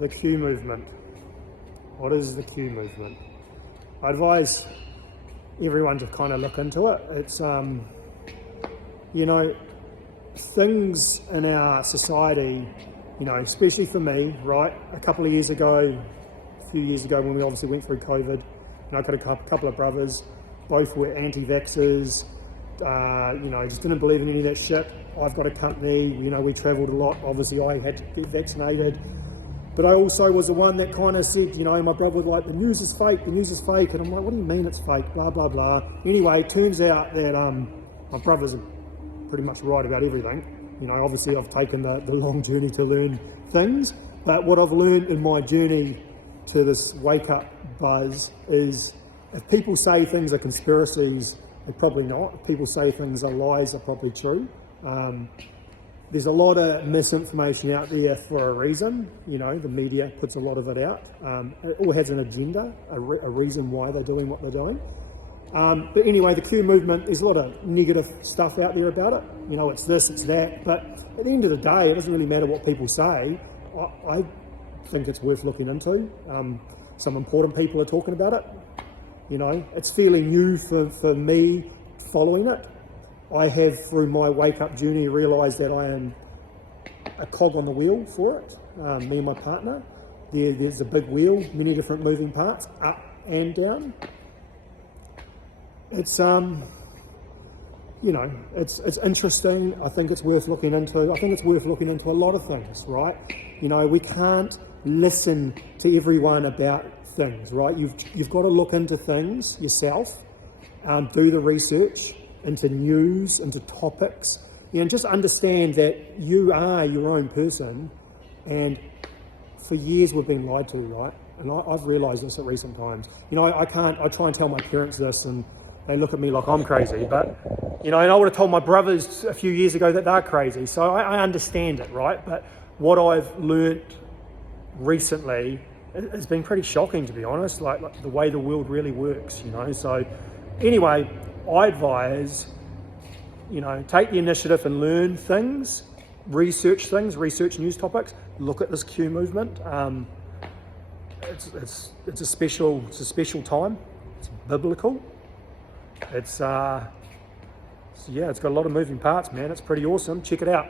The Q movement. What is the Q movement? I advise everyone to kind of look into it. It's, you know, things in our society, you know, especially for me, right? A few years ago, when we obviously went through COVID, and I got a couple of brothers, both were anti-vaxxers, you know, just didn't believe in any of that shit. I've got a company, you know, we travelled a lot. Obviously, I had to get vaccinated. But I also was the one that kind of said, you know, my brother was like, the news is fake. And I'm like, what do you mean it's fake? Blah, blah, blah. Anyway, it turns out that my brothers are pretty much right about everything. You know, obviously I've taken the long journey to learn things. But what I've learned in my journey to this wake-up buzz is if people say things are conspiracies, they're probably not. If people say things are lies, they're probably true. There's a lot of misinformation out there for a reason. You know, the media puts a lot of it out. It all has an agenda, a reason why they're doing what they're doing. But anyway, the Q movement, there's a lot of negative stuff out there about it. You know, it's this, it's that. But at the end of the day, it doesn't really matter what people say. I think it's worth looking into. Some important people are talking about it. You know, it's fairly new for me following it. I have, through my wake-up journey, realised that I am a cog on the wheel for it, me and my partner. There's a big wheel, many different moving parts, up and down. It's, you know, it's interesting. I think it's worth looking into. I think it's worth looking into a lot of things, right? You know, we can't listen to everyone about things, right? You've got to look into things yourself, do the research into news, into topics, you know, and just understand that you are your own person. And for years we've been lied to, right? And I've realised this at recent times. You know, I try and tell my parents this and they look at me like I'm crazy, but, you know, and I would have told my brothers a few years ago that they're crazy. So I understand it, right? But what I've learnt recently has been pretty shocking, to be honest, like the way the world really works, you know? So anyway, I advise, you know, take the initiative and learn things, research news topics, look at this Q movement. It's a special time. It's biblical. It's yeah, it's got a lot of moving parts, man. It's pretty awesome. Check it out.